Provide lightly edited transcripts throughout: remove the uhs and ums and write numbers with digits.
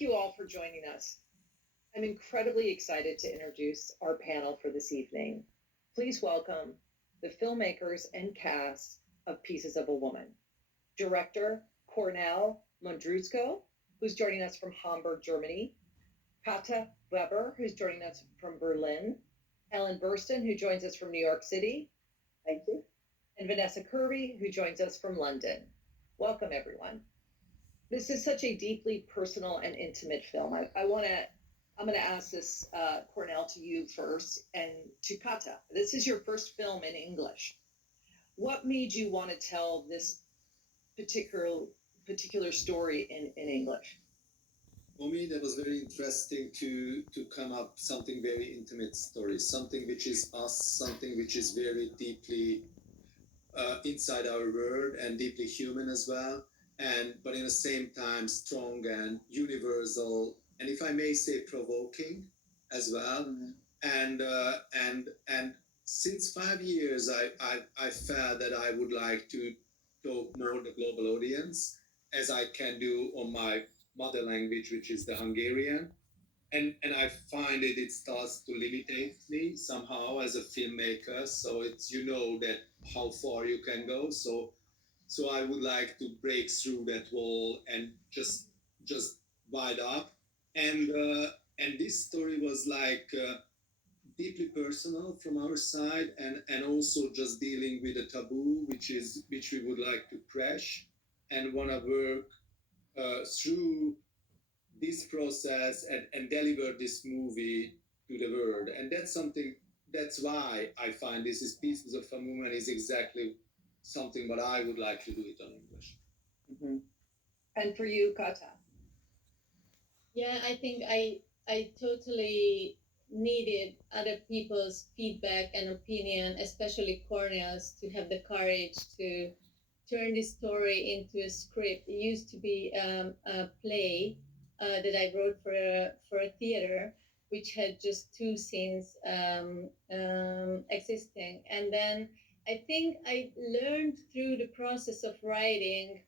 you all for joining us. I'm incredibly excited to introduce our panel for this evening. Please welcome the filmmakers and cast of Pieces of a Woman. Director Kornél Mundruczó, who's joining us from Hamburg, Germany. Kata Wéber, who's joining us from Berlin. Ellen Burstyn, who joins us from New York City. Thank you. And Vanessa Kirby, who joins us from London. Welcome, everyone. This is such a deeply personal and intimate film. I'm going to ask this, Kornél, to you first, and to Kata. This is your first film in English. What made you want to tell this particular story in English? For me, that was very interesting to come up something very intimate story, something which is us, something which is very deeply inside our world and deeply human as well, but in the same time strong and universal, and if I may say, provoking as well. Mm-hmm. And since 5 years, I felt that I would like to talk more the global audience as I can do on my mother language, which is the Hungarian. And I find it starts to limitate me somehow as a filmmaker. So it's, that how far you can go. So I would like to break through that wall and just wide up. And this story was like deeply personal from our side, and also just dealing with a taboo, which we would like to crash and want to work through this process and deliver this movie to the world. And that's why I find this is Pieces of a Woman is exactly something what I would like to do it on English. Mm-hmm. And for you, Kata? Yeah, I think I totally needed other people's feedback and opinion, especially Kornél's, to have the courage to turn this story into a script. It used to be a play that I wrote for a theater, which had just 2 scenes existing. And then I think I learned through the process of writing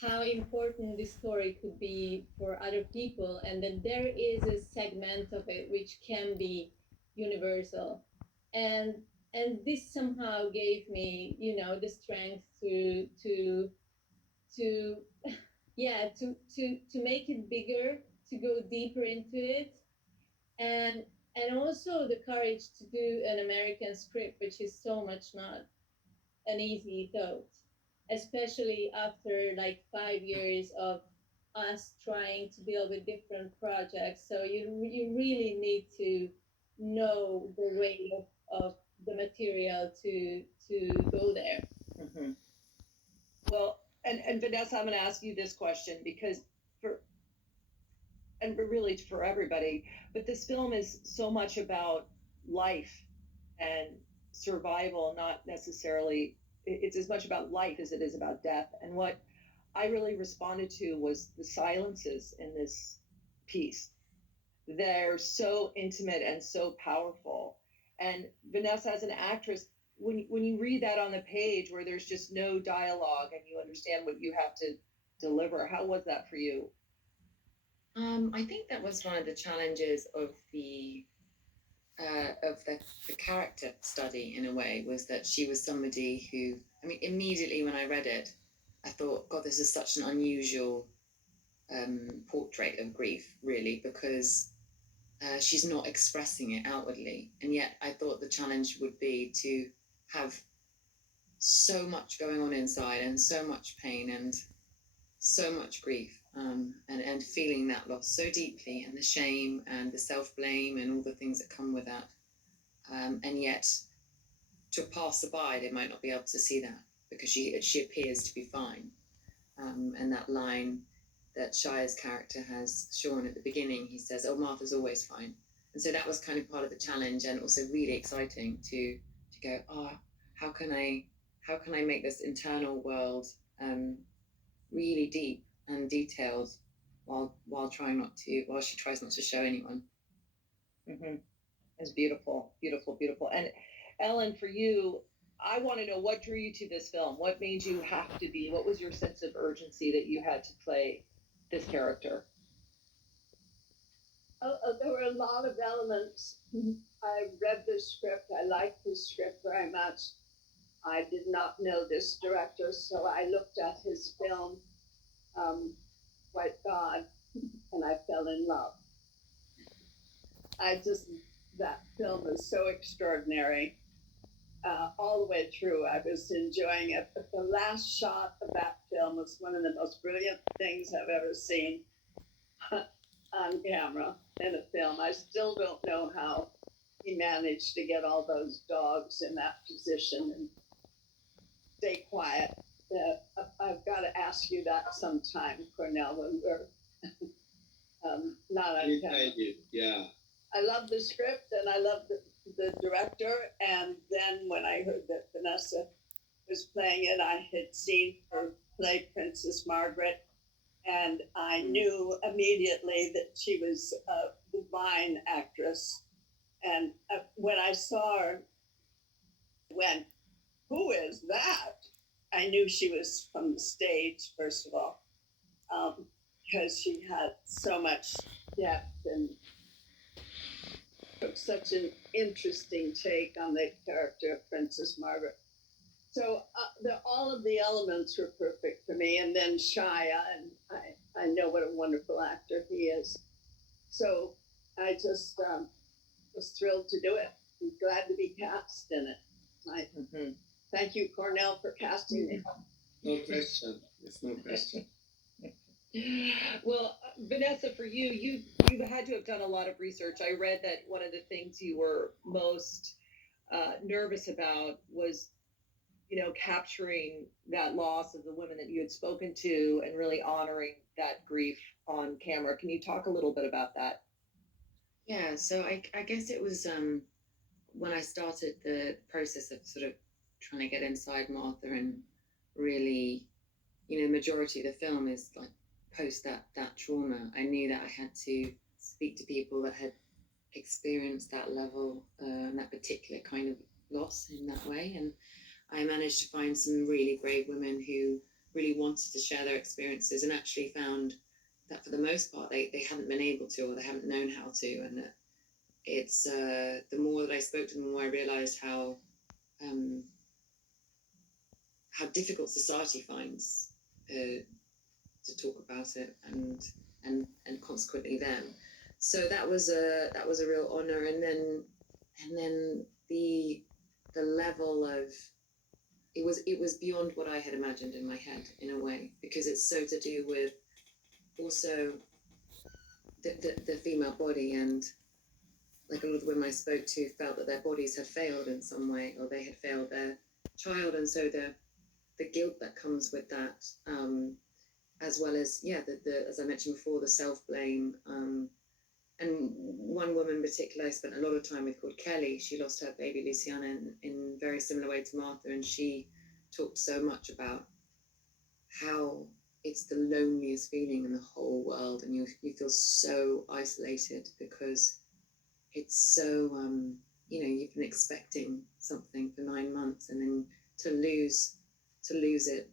how important this story could be for other people, and then there is a segment of it which can be universal, and this somehow gave me the strength to yeah to make it bigger, to go deeper into it, and also the courage to do an American script, which is so much not an easy thought, especially after like 5 years of us trying to deal with different projects. So you really need to know the weight of the material to go there. Mm-hmm. Well, and Vanessa, I'm going to ask you this question because really for everybody, but this film is so much about life and survival, not necessarily, it's as much about life as it is about death. And what I really responded to was the silences in this piece. They're so intimate and so powerful. And Vanessa, as an actress, when you read that on the page where there's just no dialogue and you understand what you have to deliver, how was that for you? I think that was one of the challenges of the character study, in a way, was that she was somebody who, I mean, immediately when I read it, I thought, God, this is such an unusual portrait of grief, really, because she's not expressing it outwardly. And yet I thought the challenge would be to have so much going on inside, and so much pain, and so much grief, and feeling that loss so deeply, and the shame and the self-blame and all the things that come with that. And yet to a passerby, they might not be able to see that because she appears to be fine. And that line that Shia's character has, Sean, at the beginning, he says, "Oh, Martha's always fine." And so that was kind of part of the challenge, and also really exciting to go, how can I make this internal world really deep and detailed while she tries not to show anyone. Mm-hmm. It's beautiful, beautiful, beautiful. And Ellen, for you, I want to know what drew you to this film. What made you have to be? What was your sense of urgency that you had to play this character? There were a lot of elements. I read the script. I liked the script very much. I did not know this director, so I looked at his film, White God, and I fell in love. That film is so extraordinary. All the way through, I was enjoying it. But the last shot of that film was one of the most brilliant things I've ever seen on camera in a film. I still don't know how he managed to get all those dogs in that position and stay quiet. I've got to ask you that sometime, Kornél, when we're not on camera. Yeah. I love the script and I love the director. And then when I heard that Vanessa was playing it, I had seen her play Princess Margaret. And I knew immediately that she was a divine actress. And when I saw her, I went, who is that? I knew she was from the stage, first of all, because she had so much depth and took such an interesting take on the character of Princess Margaret. So all of the elements were perfect for me. And then Shia, and I know what a wonderful actor he is. So I just was thrilled to do it. I'm glad to be cast in it. Thank you, Kornél, for casting me. No question. There's no question. Well, Vanessa, for you had to have done a lot of research. I read that one of the things you were most nervous about was, capturing that loss of the women that you had spoken to and really honoring that grief on camera. Can you talk a little bit about that? Yeah, so I guess it was when I started the process of sort of trying to get inside Martha and really, majority of the film is like post that trauma. I knew that I had to speak to people that had experienced that level and that particular kind of loss in that way. And I managed to find some really brave women who really wanted to share their experiences and actually found that for the most part they hadn't been able to, or they haven't known how to. And it's the more that I spoke to them, the more I realized how difficult society finds to talk about it and consequently them. So that was a real honor. And then the level of it was beyond what I had imagined in my head, in a way, because it's so to do with also the female body. And like a lot of the women I spoke to felt that their bodies had failed in some way, or they had failed their child, and so the guilt that comes with that, as well as the as I mentioned before, the self-blame. And one woman in particular I spent a lot of time with, called Kelly. She lost her baby Luciana in very similar way to Martha, and she talked so much about how it's the loneliest feeling in the whole world, and you feel so isolated because it's so you've been expecting something for 9 months, and then to lose it,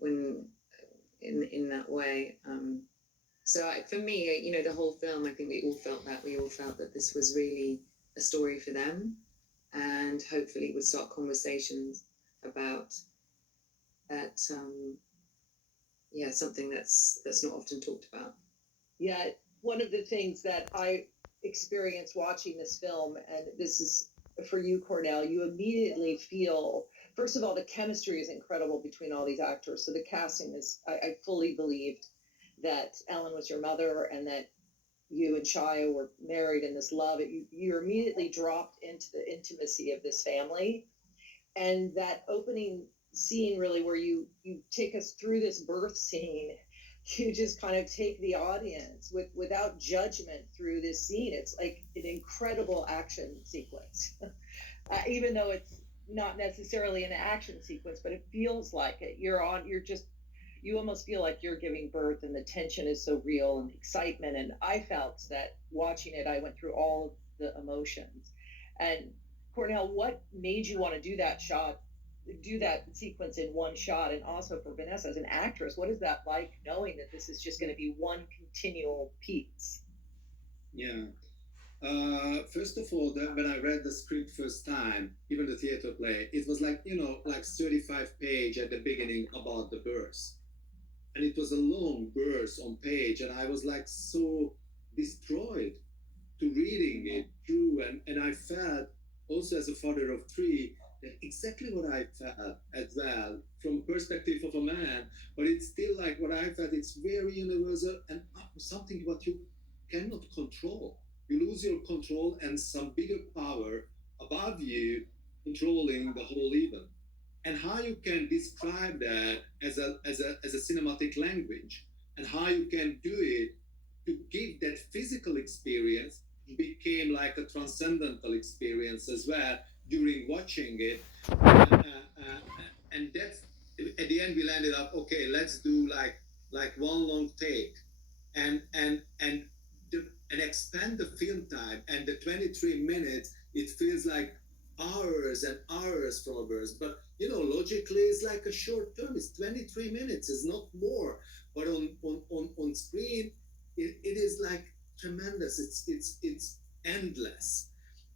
when in that way. So for me, the whole film, I think we all felt that this was really a story for them, and hopefully would start conversations about that. Something that's not often talked about. Yeah, one of the things that I experienced watching this film, and this is for you, Kornél, you immediately feel, first of all, the chemistry is incredible between all these actors. So the casting is, I fully believed that Ellen was your mother and that you and Shia were married in this love. You're immediately dropped into the intimacy of this family. And that opening scene, really, where you take us through this birth scene, you just kind of take the audience without judgment through this scene. It's like an incredible action sequence, even though it's not necessarily an action sequence, but it feels like it. You almost feel like you're giving birth, and the tension is so real, and the excitement. And I felt that watching it, I went through all of the emotions. And Kornél, what made you want to do that shot do that sequence in one shot? And also for Vanessa as an actress, what is that like, knowing that this is just going to be one continual piece? Yeah. First of all, when I read the script first time, even the theater play, it was like, like 35 page at the beginning about the birth. And it was a long verse on page, and I was like so destroyed to reading it through, and I felt also as a father of three that exactly what I felt as well from perspective of a man, but it's still like what I felt. It's very universal and something what you cannot control. You lose your control, and some bigger power above you controlling the whole event, and how you can describe that as a cinematic language, and how you can do it to give that physical experience became like a transcendental experience as well during watching it. And that's at the end we landed up, okay, let's do like one long take, and and expand the film time, and the 23 minutes it feels like hours and hours from a verse. But logically it's like a short term, it's 23 minutes, it's not more. But on screen it is like tremendous, it's endless.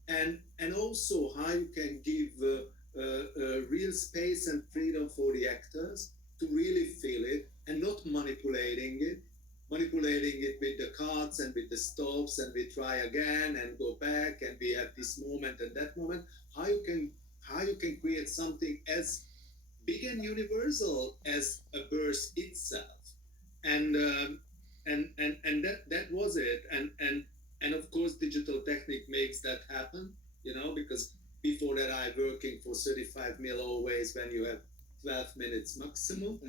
And also how you can give real space and freedom for the actors to really feel it, and not manipulating it with the cuts and with the stops, and we try again and go back and we have this moment and that moment. How you can create something as big and universal as a verse itself. And um, and and and that was it. And of course digital technique makes that happen, because before that I working for 35 mil always when you have 12 minutes maximum.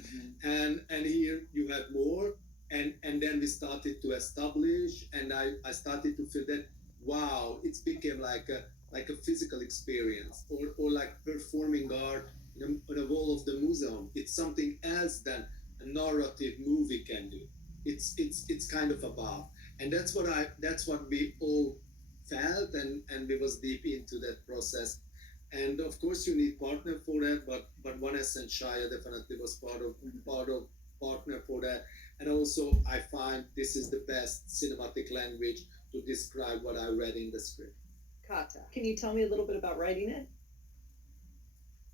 And here you have more. And then we started to establish, and I started to feel that, wow, it's became like a physical experience, or like performing art on a wall of the museum. It's something else than a narrative movie can do. It's kind of above. And that's what we all felt, and we was deep into that process. And of course you need partner for that, but Vanessa and Shia definitely was part of partner for that. And also I find this is the best cinematic language to describe what I read in the script. Kata, can you tell me a little bit about writing it?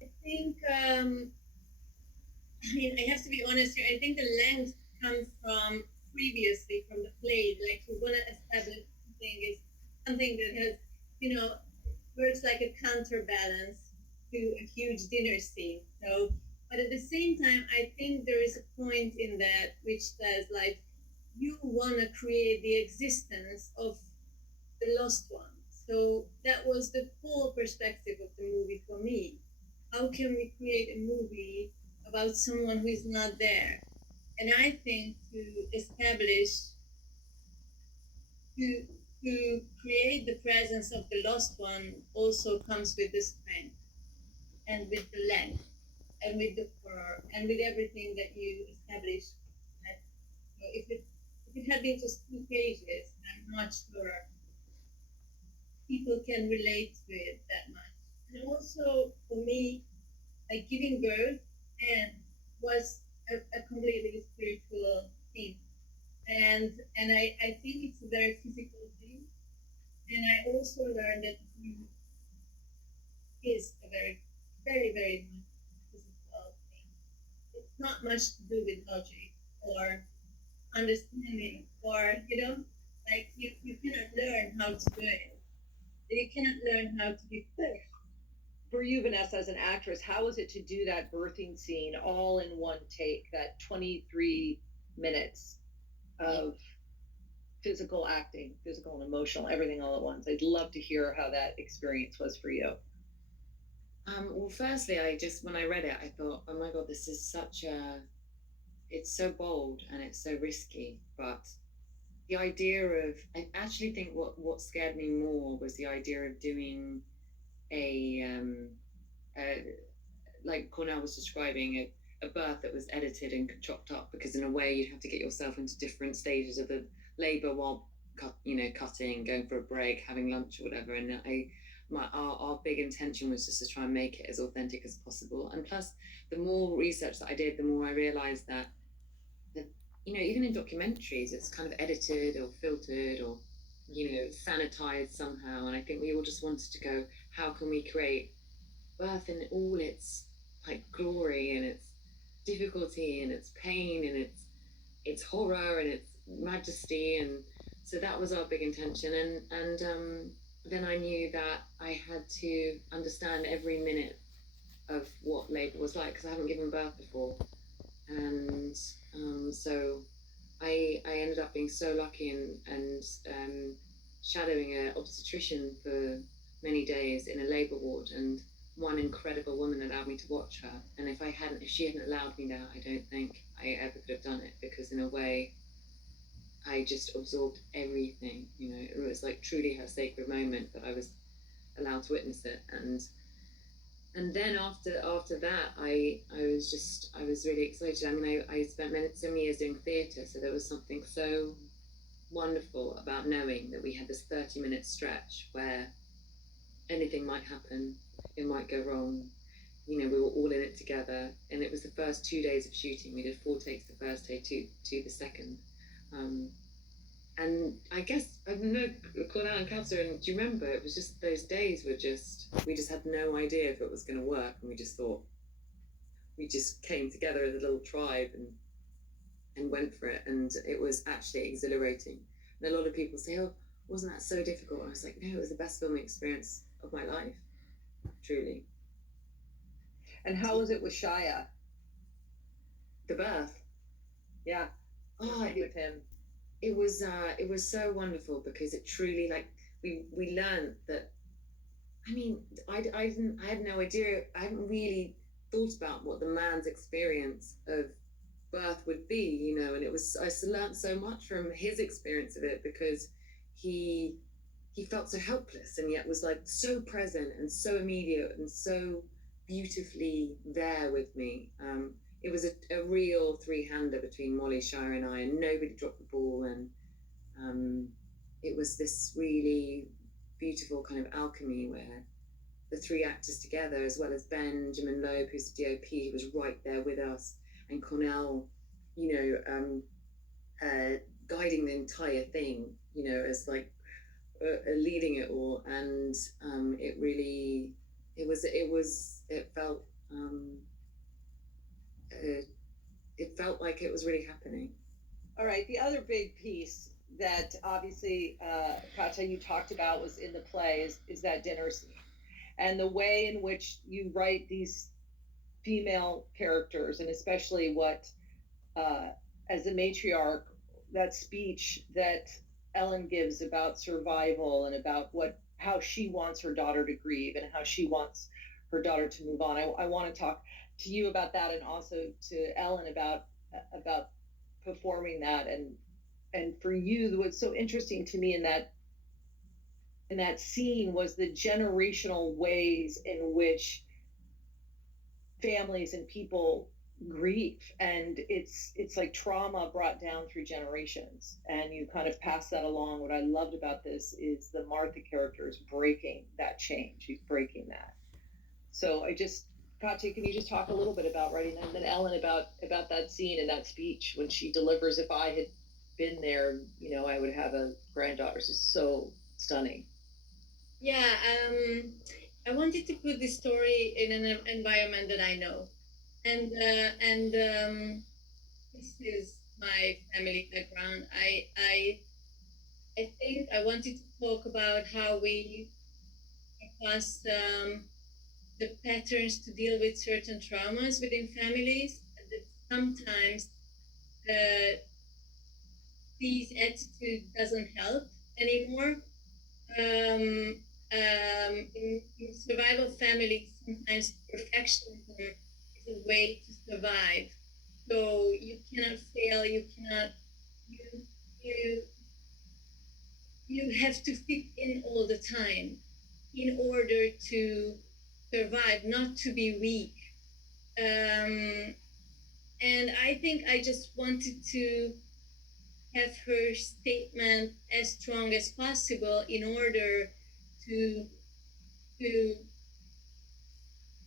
I think, I have to be honest here. I think the length comes from previously from the play. Like you want to establish something that has, works like a counterbalance to a huge dinner scene. So, but at the same time, I think there is a point in that which says like you want to create the existence of the lost one. So that was the whole perspective of the movie for me. How can we create a movie about someone who is not there? And I think to establish, to create the presence of the lost one also comes with the strength and with the length and with the horror and with everything that you establish. That, if it had been just 2 pages, I'm not sure people can relate to it that much. And also for me, like giving birth and was a completely spiritual thing. And I think it's a very physical thing. And I also learned that grief is a very, very, very much physical thing. It's not much to do with logic or understanding, or like you cannot learn how to do it. You cannot learn how to be pushed. For you, Vanessa, as an actress, how was it to do that birthing scene all in one take, that 23 minutes of physical acting, physical and emotional, everything all at once? I'd love to hear how that experience was for you. Well, firstly, when I read it, I thought, oh my God, this is it's so bold and it's so risky. But the idea of, I actually think what scared me more was the idea of doing a like Kornél was describing, a birth that was edited and chopped up, because in a way you'd have to get yourself into different stages of the labour while cutting, going for a break, having lunch or whatever. And our big intention was just to try and make it as authentic as possible. And plus, the more research that I did, the more I realized that even in documentaries, it's kind of edited or filtered or sanitized somehow. And I think we all just wanted to go, how can we create birth in all its like glory and its difficulty and its pain and its horror and its majesty. And so that was our big intention. And then I knew that I had to understand every minute of what labor was like, because I haven't given birth before. And so I ended up being so lucky and shadowing an obstetrician for many days in a labor ward, and one incredible woman allowed me to watch her. And if she hadn't allowed me that, I don't think I ever could have done it, because in a way I just absorbed everything. It was like truly her sacred moment that I was allowed to witness it. And then after that, I was really excited. I mean, I spent so many years doing theatre, so there was something so wonderful about knowing that we had this 30-minute stretch where anything might happen, it might go wrong. We were all in it together, and it was the first 2 days of shooting. We did 4 takes the first day, two the second. And I guess, I don't know, Kornél and Kata, and do you remember, it was just, those days we just had no idea if it was going to work, and we just thought, we just came together as a little tribe and went for it, and it was actually exhilarating. And a lot of people say, oh, wasn't that so difficult? And I was like, no, it was the best filming experience of my life, truly. And how was it with Shia? The birth. Yeah. With him. It was so wonderful, because it truly, like, we learned that, I mean, I had no idea. I hadn't really thought about what the man's experience of birth would be, and I learned so much from his experience of it, because he felt so helpless, and yet was like so present and so immediate and so beautifully there with me. It was a real three-hander between Molly, Shia, and I, and nobody dropped the ball. And it was this really beautiful kind of alchemy where the three actors together, as well as Benjamin Loeb, who's the DOP, he was right there with us, and Kornél, guiding the entire thing, as like leading it all. And it felt like it was really happening. All right. The other big piece that obviously, Kata, you talked about was in the play is that dinner scene, and the way in which you write these female characters, and especially what, as a matriarch, that speech that Ellen gives about survival and about how she wants her daughter to grieve and how she wants her daughter to move on. I want to talk to you about that, and also to Ellen about performing that. And for you, what's so interesting to me in that scene was the generational ways in which families and people grieve, and it's like trauma brought down through generations, and you kind of pass that along. What I loved about this is the Martha character is breaking that change. She's breaking that. So Kata, can you just talk a little bit about writing that, and then Ellen about that scene and that speech when she delivers, if I had been there, I would have a granddaughter. It's just so stunning. Yeah, I wanted to put this story in an environment that I know, and this is my family background. I think I wanted to talk about how we pass the patterns to deal with certain traumas within families. That sometimes this attitude doesn't help anymore. In survival families, sometimes perfectionism is a way to survive. So you cannot fail. You cannot. You have to fit in all the time in order to survive, not to be weak. And I think I just wanted to have her statement as strong as possible in order to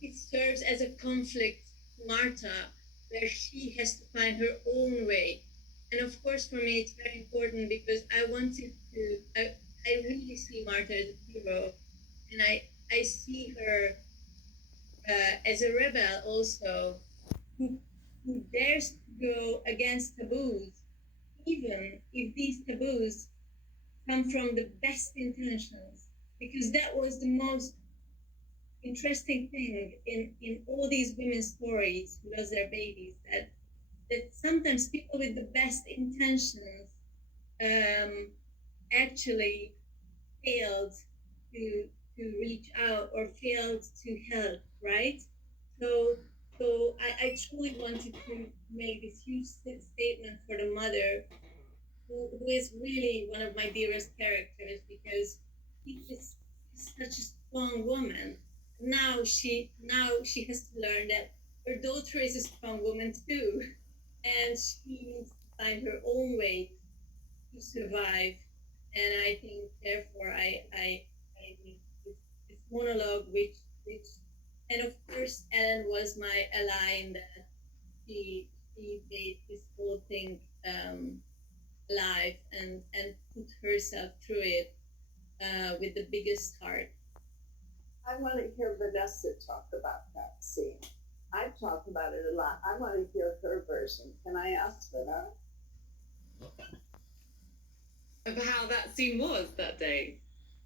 it serves as a conflict to Marta, where she has to find her own way. And of course, for me, it's very important because I really see Marta as a hero, and I see her as a rebel also, who dares to go against taboos, even if these taboos come from the best intentions, because that was the most interesting thing in all these women's stories who lost their babies, that sometimes people with the best intentions actually failed to reach out or failed to help, right? So I truly wanted to make this huge statement for the mother, who is really one of my dearest characters, because she is such a strong woman. Now she has to learn that her daughter is a strong woman too, and she needs to find her own way to survive. And I think therefore I made this monologue, which and of course Ellen was my ally in that she made this whole thing live and put herself through it with the biggest heart. I want to hear Vanessa talk about that scene. I've talked about it a lot. I want to hear her version. Can I ask for that? Of how that scene was that day.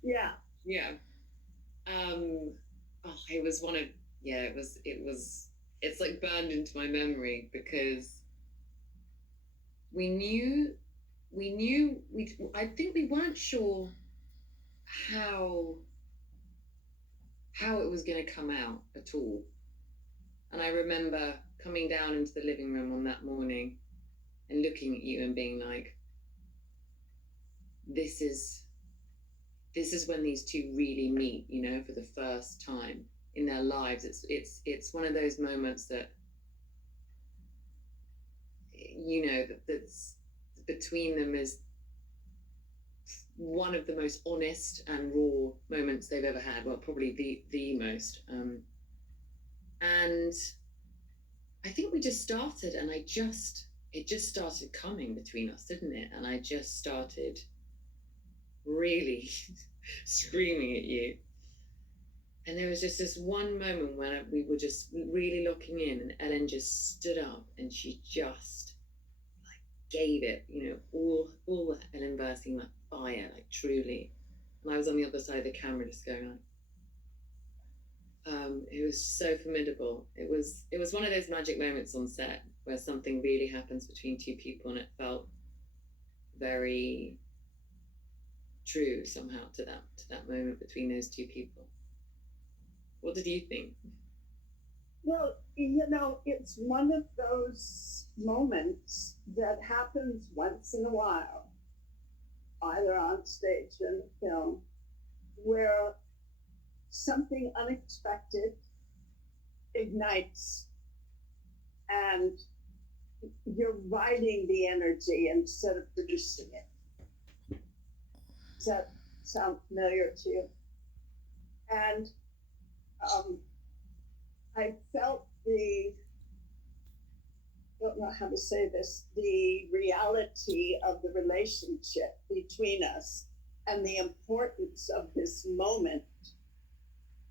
Yeah. It was one of it's like burned into my memory, because I think we weren't sure how it was going to come out at all. And I remember coming down into the living room on that morning and looking at you and being like, this is when these two really meet, for the first time in their lives. It's one of those moments that, that's between them is one of the most honest and raw moments they've ever had. Well, probably the most. And I think we just started, and it just started coming between us, didn't it? And I just started really screaming at you. And there was just this one moment when we were just really locking in, and Ellen just stood up and she just gave it, all the Ellen Burstyn fire, truly. And I was on the other side of the camera just going like, it was so formidable. It was one of those magic moments on set where something really happens between two people, and it felt very true somehow to that moment between those two people. What did you think? Well, it's one of those moments that happens once in a while, either on stage or in film, where something unexpected ignites and you're riding the energy instead of producing it. Does that sound familiar to you? And I felt I don't know how to say this, the reality of the relationship between us and the importance of this moment.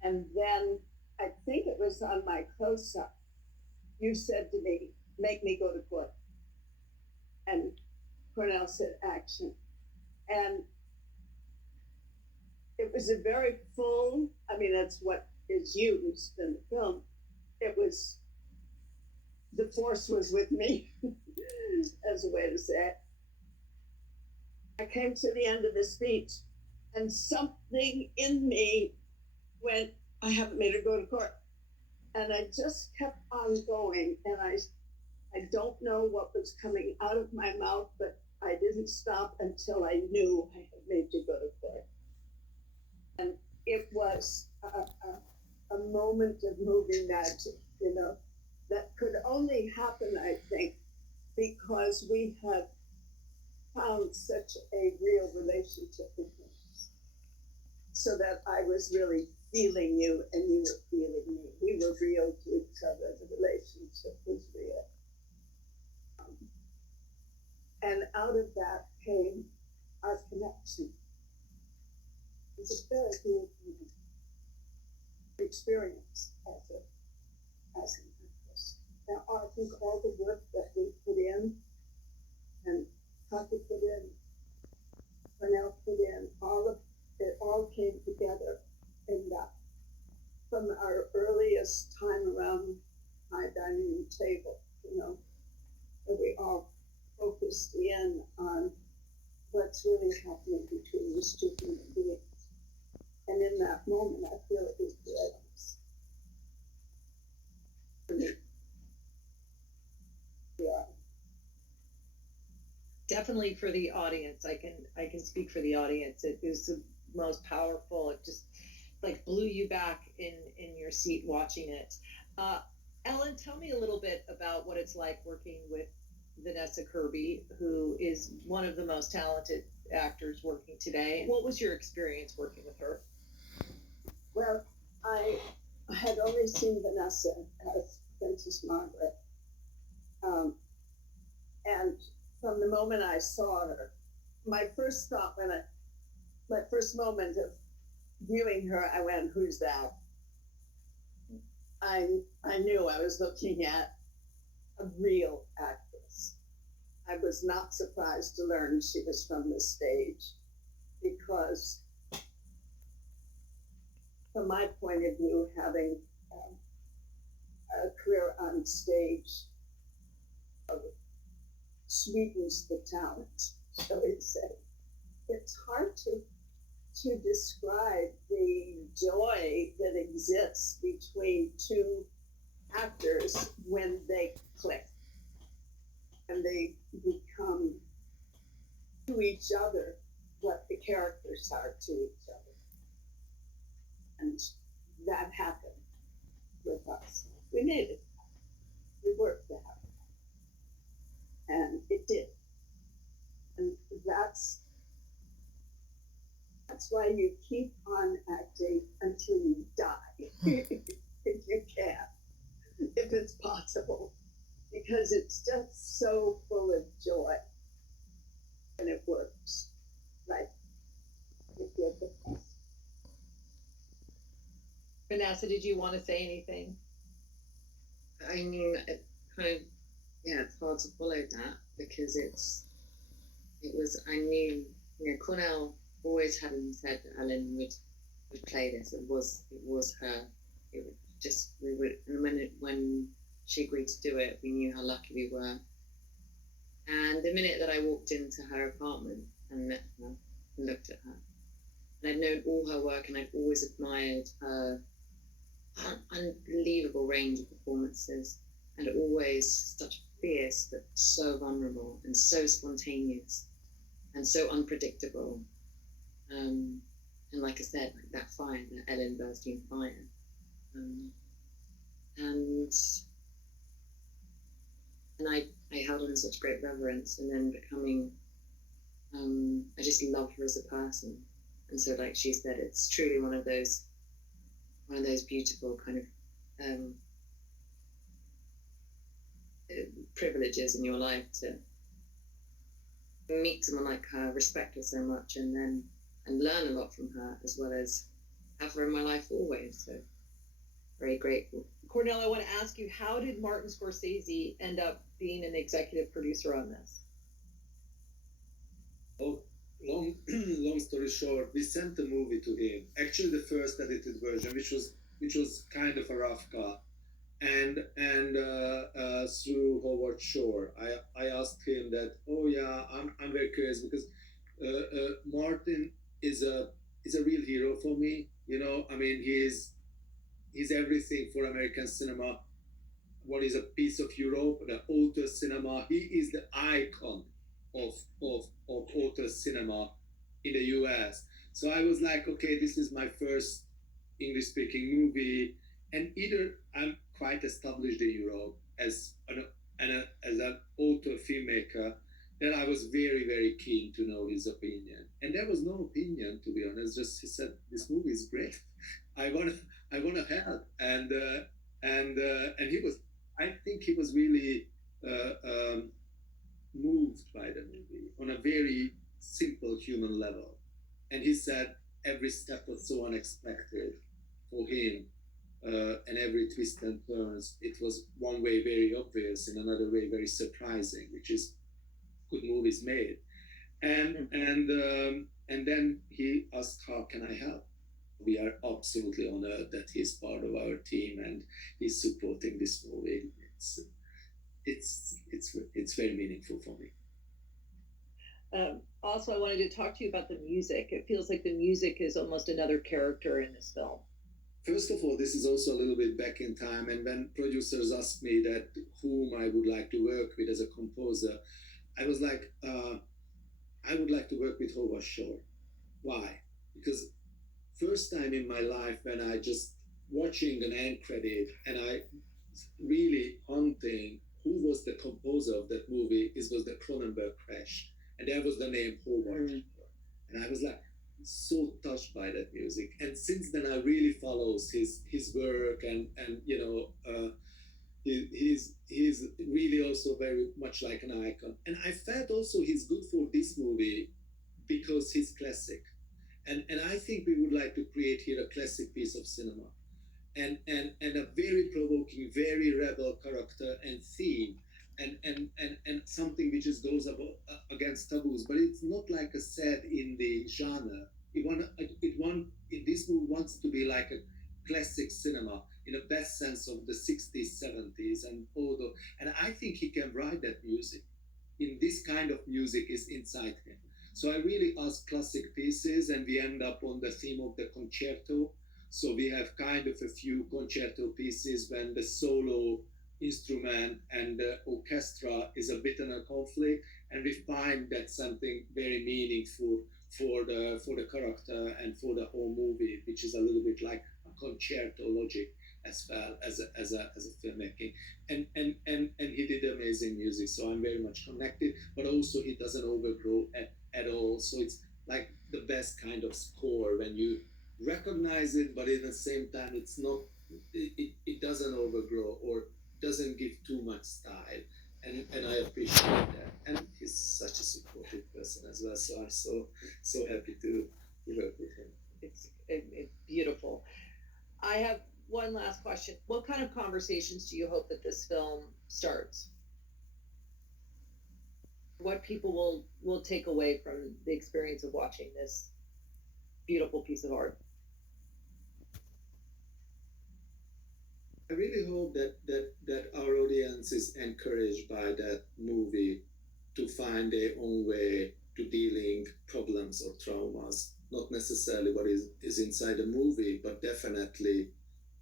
And then I think it was on my close-up, you said to me, make me go to court. And Kornél said, action. And it was a very full, that's what is used in the film. It was, the force was with me, as a way to say it. I came to the end of the speech, and something in me went, I haven't made her go to court. And I just kept on going, and I don't know what was coming out of my mouth, but I didn't stop until I knew I had made you go to court. And it was a moment of moving magic, that could only happen, I think, because we had found such a real relationship with him. So that I was really feeling you and you were feeling me. We were real to each other. The relationship was real. And out of that came our connection. It was a very beautiful experience as an actress. Now, I think all the work that we put in, and Kata put in, Kornél put in, it all came together in that. From our earliest time around my dining room table, where we all focused in on what's really happening between these two human beings. And in that moment, I feel it was brilliance. For me. Yeah. Definitely for the audience. I can speak for the audience. It was the most powerful. It just like blew you back in your seat watching it. Ellen, tell me a little bit about what it's like working with Vanessa Kirby, who is one of the most talented actors working today. What was your experience working with her? Well, I had only seen Vanessa as Princess Margaret. And from the moment I saw her, my first thought my first moment of viewing her, I went, "Who's that?" I knew I was looking at a real actress. I was not surprised to learn she was from the stage, because from my point of view, having a career on stage sweetens the talent, shall we say. It's hard to describe the joy that exists between two actors when they click and they become to each other what the characters are to each other. And that happened with us. We made it. We worked to happen. And it did. And that's why you keep on acting until you die, if you can, if it's possible, because it's just so full of joy, and it works. Right? If you're the best. Vanessa, did you want to say anything? I mean, it kind of, it's hard to follow that, because I knew, Kornél always hadn't said that Ellen would play this. It was her. It was just, and when she agreed to do it, we knew how lucky we were. And the minute that I walked into her apartment and met her and looked at her, and I'd known all her work, and I'd always admired her unbelievable range of performances, and always such fierce but so vulnerable and so spontaneous and so unpredictable. And like I said, like that fire, that Ellen Burstyn fire. And I held her in such great reverence, and then becoming, I just love her as a person. And so, like she said, it's truly one of those beautiful kind of privileges in your life to meet someone like her, respect her so much, and learn a lot from her, as well as have her in my life always. So very grateful. Kornél, I want to ask you, how did Martin Scorsese end up being an executive producer on this? Oh, long story short, we sent the movie to him. Actually, the first edited version, which was kind of a rough cut, and through Howard Shore, I asked him that. Oh yeah, I'm very curious, because Martin is a real hero for me. I mean, he's everything for American cinema. What is a piece of Europe, the auteur cinema. He is the icon of auteur cinema in the US. So I was like, okay, this is my first English-speaking movie, and either I'm quite established in Europe as an auteur filmmaker, that I was very, very keen to know his opinion. And there was no opinion, to be honest. Just he said, "This movie is great. I wanna help." And he was, I think he was really moved by the movie on a very simple human level. And he said every step was so unexpected for him, and every twist and turns. It was one way very obvious, in another way very surprising, which is good movies made. And then he asked, "How can I help?" We are absolutely honored that he's part of our team and he's supporting this movie. It's very meaningful for me. Also, I wanted to talk to you about the music. It feels like the music is almost another character in this film. First of all, this is also a little bit back in time, and when producers asked me that whom I would like to work with as a composer, I was like, I would like to work with Howard Shore. Why? Because first time in my life when I just watching an end credit and I really hunting who was the composer of that movie, it was the Cronenberg Crash, and there was the name Howard Shore. And I was like so touched by that music. And since then I really follows his work, and you know, he's really also very much like an icon. And I felt also he's good for this movie because he's classic. And I think we would like to create here a classic piece of cinema, and a very provoking, very rebel character and theme, and something which just goes against taboos. But it's not like a sad indie genre. This movie wants to be like a classic cinema in the best sense of the 60s, 70s, and I think he can write that music. In this kind of music is inside him. So I really ask classic pieces, and we end up on the theme of the concerto. So we have kind of a few concerto pieces when the solo instrument and the orchestra is a bit in a conflict, and we find that something very meaningful for the character and for the whole movie, which is a little bit like a concerto logic as well as a filmmaking. And he did amazing music, so I'm very much connected. But also he doesn't overgrow at all. So it's like the best kind of score when you recognize it, but at the same time it's not. It doesn't overgrow or doesn't give too much style, and I appreciate that. And he's such a supportive person as well. So I'm so happy to work with him. It's beautiful. I have one last question. What kind of conversations do you hope that this film starts? What people will take away from the experience of watching this beautiful piece of art? I really hope that our audience is encouraged by that movie to find their own way to dealing problems or traumas. Not necessarily what is inside the movie, but definitely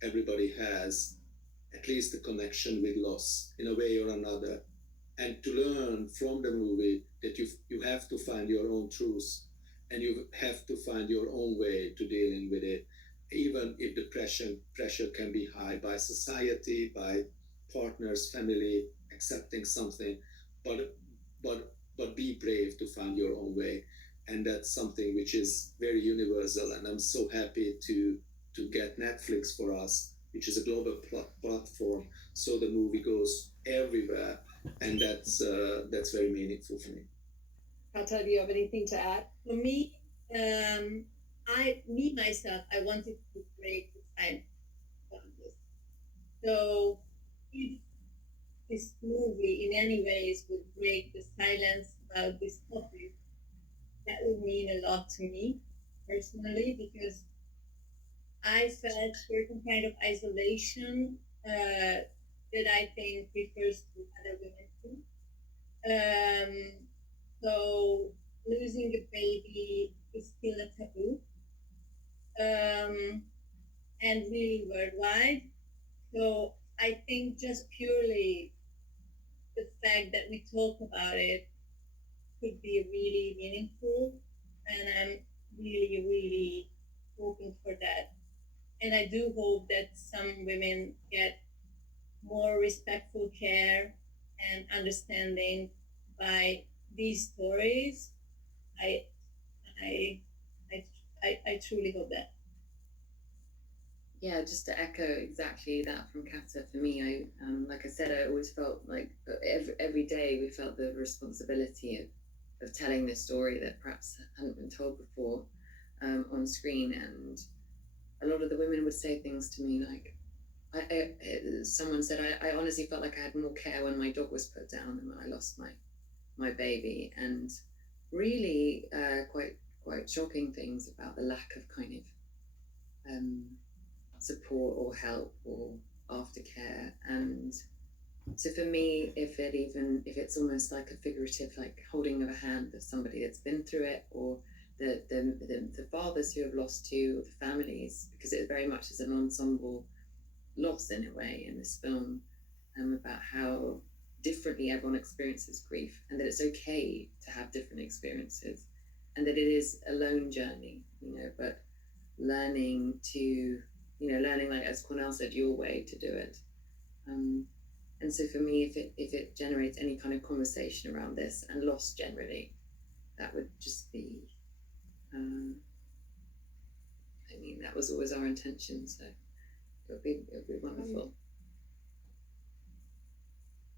everybody has at least a connection with loss in a way or another. And to learn from the movie that you have to find your own truth, and you have to find your own way to dealing with it, even if the pressure can be high by society, by partners, family, accepting something, but be brave to find your own way. And that's something which is very universal. And I'm so happy to get Netflix for us, which is a global platform, so the movie goes everywhere, and that's very meaningful for me. Kata, do you have anything to add? For me, myself, I wanted to break the silence from this. So if this movie in any ways would break the silence about this topic, that would mean a lot to me personally, because I felt certain kind of isolation that I think refers to other women too. So losing a baby is still a taboo, and really worldwide. So I think just purely the fact that we talk about it could be really meaningful, and I'm really, really hoping for that. And I do hope that some women get more respectful care and understanding by these stories. I truly hope that. Yeah, just to echo exactly that from Kata, for me, like I said, I always felt like every day we felt the responsibility of telling this story that perhaps hadn't been told before on screen. And a lot of the women would say things to me like, someone said, I honestly felt like I had more care when my dog was put down than when I lost my baby. And really quite shocking things about the lack of kind of support or help or aftercare. And so for me, if it's almost like a figurative, like holding of a hand of somebody that's been through it, or the fathers who have lost too, or the families, because it very much is an ensemble loss in a way in this film, about how differently everyone experiences grief, and that it's okay to have different experiences, and that it is a lone journey, but learning like, as Kornél said, your way to do it. And so for me, if it generates any kind of conversation around this and loss generally, that would just be, that was always our intention. So it would be wonderful.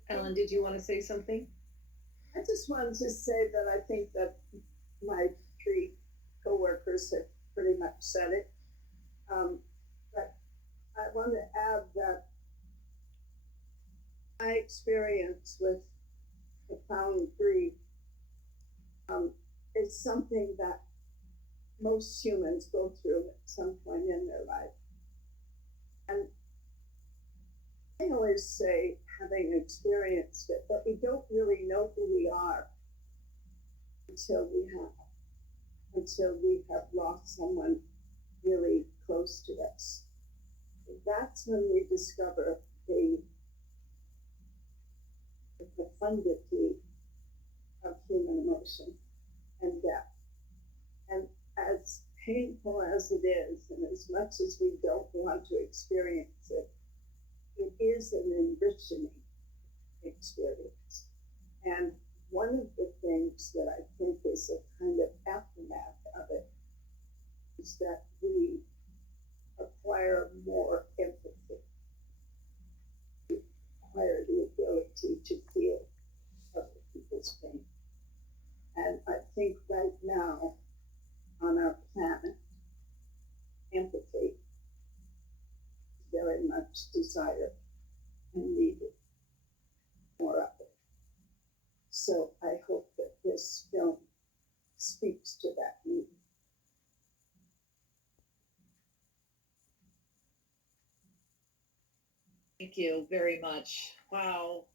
Ellen, did you want to say something? I just wanted to say that I think that my three co-workers have pretty much said it. But I want to add that my experience with profound grief is something that most humans go through at some point in their life. And I always say, having experienced it, that we don't really know who we are until we have lost someone really close to us. That's when we discover the profundity of human emotion and death. And as painful as it is, and as much as we don't want to experience it, it is an enriching experience. And one of the things that I think is a kind of aftermath of it is that we acquire more empathy. We acquire the ability to feel other people's pain. And I think right now on our planet, empathy is very much desired and needed, more of it. So I hope that this film speaks to that need. Thank you very much. Wow.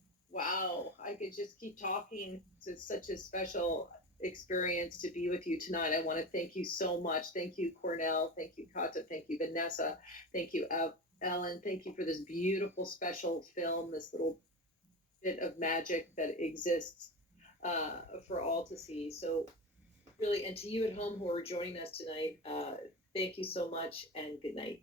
I could just keep talking. It's such a special experience to be with you tonight. I want to thank you so much. Thank you, Kornél. Thank you, Kata. Thank you, Vanessa. Thank you, Ellen. Thank you for this beautiful special film, this little bit of magic that exists for all to see. So really, and to you at home who are joining us tonight, thank you so much and good night.